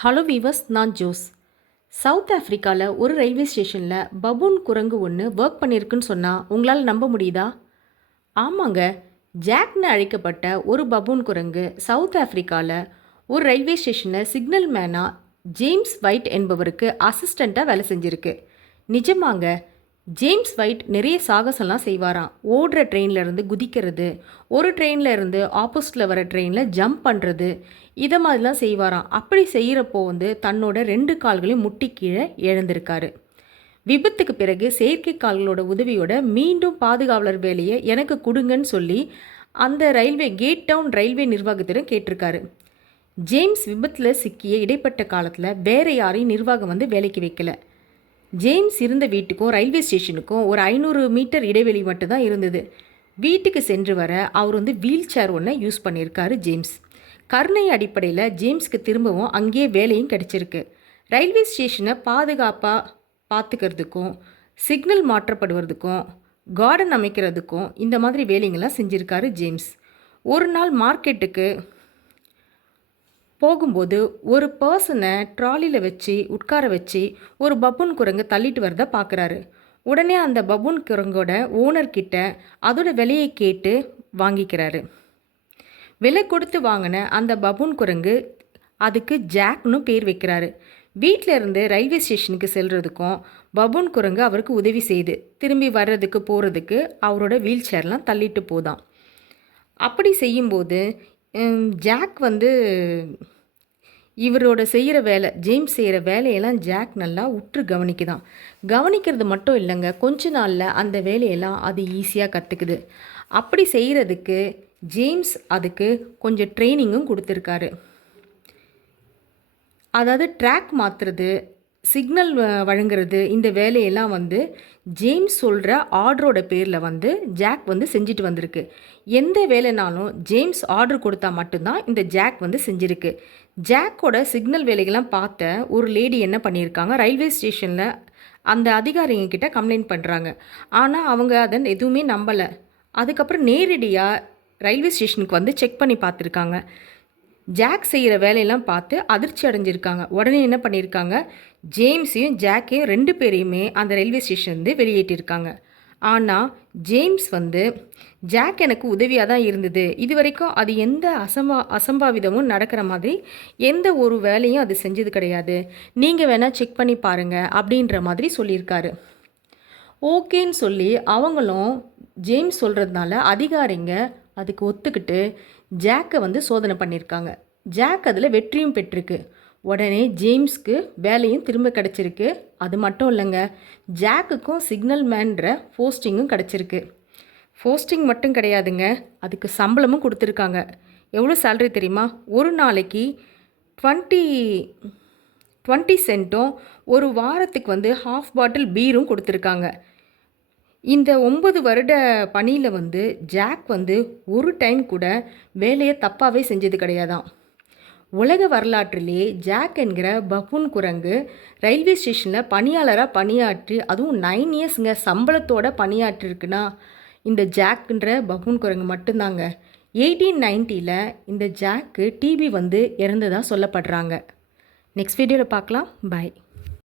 Hello viewers, நான் Jose. South ஆஃப்ரிக்காவில் ஒரு railway ஸ்டேஷனில் பபூன் குரங்கு ஒன்று ஒர்க் பண்ணியிருக்குன்னு சொன்னால் உங்களால் நம்ப முடியுதா? ஆமாங்க, ஜாக்னு அழைக்கப்பட்ட ஒரு பபூன் குரங்கு சவுத் ஆஃப்ரிக்காவில் ஒரு ரயில்வே ஸ்டேஷனில் சிக்னல் மேனாக ஜேம்ஸ் வைட் என்பவருக்கு அசிஸ்டண்ட்டாக வேலை செஞ்சுருக்கு. நிஜமாங்க, ஜேம்ஸ் வைட் நிறைய சாகசம்லாம் செய்வாராம். ஓடுற ட்ரெயினில் இருந்து குதிக்கிறது, ஒரு ட்ரெயினில் இருந்து ஆப்போசிட்டில் வர ட்ரெயினில் ஜம்ப் பண்ணுறது, இதை மாதிரிலாம் செய்வாராம். அப்படி செய்கிறப்போ தன்னோட 2 கால்களையும் முட்டி கீழே இழந்திருக்காரு. விபத்துக்கு பிறகு செயற்கை கால்களோட உதவியோட மீண்டும் பாதுகாவலர் வேலையை எனக்கு கொடுங்கன்னு சொல்லி அந்த கேட் டவுன் ரயில்வே நிர்வாகத்திடம் கேட்டிருக்காரு. ஜேம்ஸ் விபத்தில் சிக்கிய இடைப்பட்ட காலத்தில் வேறு யாரையும் நிர்வாகம் வேலைக்கு வைக்கல. ஜேம்ஸ் இருந்த வீட்டுக்கும் ரயில்வே ஸ்டேஷனுக்கும் ஒரு 500 மீட்டர் இடைவெளி மட்டும்தான் இருந்தது. வீட்டுக்கு சென்று வர அவர் வீல் சேர் ஒன்றை யூஸ் பண்ணியிருக்காரு ஜேம்ஸ். கருணை அடிப்படையில் ஜேம்ஸ்க்கு திரும்பவும் அங்கேயே வேலையும் கிடச்சிருக்கு. ரயில்வே ஸ்டேஷனை பாதுகாப்பாக பார்த்துக்கிறதுக்கும், சிக்னல் மாற்றப்படுவதுக்கும், கார்டன் அமைக்கிறதுக்கும் இந்த மாதிரி வேலைங்கள்லாம் செஞ்சுருக்காரு ஜேம்ஸ். ஒரு நாள் மார்க்கெட்டுக்கு போகும்போது ஒரு பர்சனை ட்ராலியில் வச்சு உட்கார வச்சு ஒரு பபூன் குரங்கு தள்ளிட்டு வரத பார்க்குறாரு. உடனே அந்த பபூன் குரங்கோட ஓனர்கிட்ட அதோட விலையை கேட்டு வாங்கிக்கிறாரு. விலை கொடுத்து வாங்கின அந்த பபூன் குரங்கு அதுக்கு ஜாக்னு பேர் வைக்கிறாரு. வீட்டில் இருந்து ரயில்வே ஸ்டேஷனுக்கு செல்கிறதுக்கும் பபூன் குரங்கு அவருக்கு உதவி செய்து திரும்பி வர்றதுக்கு போகிறதுக்கு அவரோட வீல் சேர்லாம் தள்ளிட்டு போதான். அப்படி செய்யும்போது ஜாக் இவரோட செய்கிற வேலை, ஜேம்ஸ் செய்கிற வேலையெல்லாம் ஜாக் நல்லா உற்று கவனிக்குதான். கவனிக்கிறது மட்டும் இல்லைங்க, கொஞ்ச நாளில் அந்த வேலையெல்லாம் அது ஈஸியாக கற்றுக்குது. அப்படி செய்கிறதுக்கு ஜேம்ஸ் அதுக்கு கொஞ்சம் ட்ரைனிங்கும் கொடுத்துருக்காரு. அதாவது ட்ராக் மாற்றுறது, சிக்னல் வழங்குறது, இந்த வேலையெல்லாம் ஜேம்ஸ் சொல்கிற ஆர்டரோட பேரில் ஜாக் செஞ்சுட்டு வந்திருக்கு. எந்த வேலைனாலும் ஜேம்ஸ் ஆர்டர் கொடுத்தா மட்டும்தான் இந்த ஜாக் செஞ்சுருக்கு. ஜாக்கோட சிக்னல் வேலைகள்லாம் பார்த்த ஒரு லேடி என்ன பண்ணியிருக்காங்க, ரயில்வே ஸ்டேஷனில் அந்த அதிகாரிங்க கிட்ட கம்ப்ளைண்ட் பண்ணுறாங்க. ஆனால் அவங்க அதை எதுவுமே நம்பலை. அதுக்கப்புறம் நேரடியாக ரயில்வே ஸ்டேஷனுக்கு செக் பண்ணி பார்த்துருக்காங்க. ஜாக் செய்கிற வேலையெல்லாம் பார்த்து அதிர்ச்சி அடைஞ்சிருக்காங்க. உடனே என்ன பண்ணியிருக்காங்க, ஜேம்ஸையும் ஜாக்கையும் 2 பேரையுமே அந்த ரயில்வே ஸ்டேஷன்லேருந்து வெளியேற்றிருக்காங்க. ஆனால் ஜேம்ஸ் ஜாக் எனக்கு உதவியாக தான் இருந்தது, இது வரைக்கும் அது எந்த அசம்பாவிதமும் நடக்கிற மாதிரி எந்த ஒரு வேலையும் அது செஞ்சது கிடையாது, நீங்கள் வேணால் செக் பண்ணி பாருங்கள் அப்படின்ற மாதிரி சொல்லியிருக்காரு. ஓகேன்னு சொல்லி அவங்களும் ஜேம்ஸ் சொல்கிறதுனால அதிகாரிங்க அதுக்கு ஒத்துக்கிட்டு ஜாக்கை சோதனை பண்ணியிருக்காங்க. ஜாக் அதில் வெற்றியும் பெற்றிருக்கு. உடனே ஜேம்ஸ்க்கு வேலையும் திரும்ப கிடச்சிருக்கு. அது மட்டும் இல்லைங்க, ஜாக்குக்கும் சிக்னல் மேன்ற போஸ்டிங்கும் கிடச்சிருக்கு. போஸ்டிங் மட்டும் கிடையாதுங்க, அதுக்கு சம்பளமும் கொடுத்துருக்காங்க. எவ்வளோ சேலரி தெரியுமா? ஒரு நாளைக்கு 20 சென்ட்டும் ஒரு வாரத்துக்கு ½ பாட்டில் பீரும் கொடுத்துருக்காங்க. இந்த 9 வருட பணியில் ஜாக் ஒரு டைம் கூட வேலையை தப்பாகவே செஞ்சது கிடையாதான். உலக வரலாற்றிலே ஜாக் என்கிற பபூன் குரங்கு ரயில்வே ஸ்டேஷனில் பணியாளராக பணியாற்றி, அதுவும் 9 இயர்ஸுங்க சம்பளத்தோடு பணியாற்றிருக்குன்னா இந்த ஜாக்ன்ற பபூன் குரங்கு மட்டும்தாங்க. 1890 இந்த ஜாக்கு டிபி இறந்ததாக சொல்லப்படுறாங்க. நெக்ஸ்ட் வீடியோவில் பார்க்கலாம். பாய்.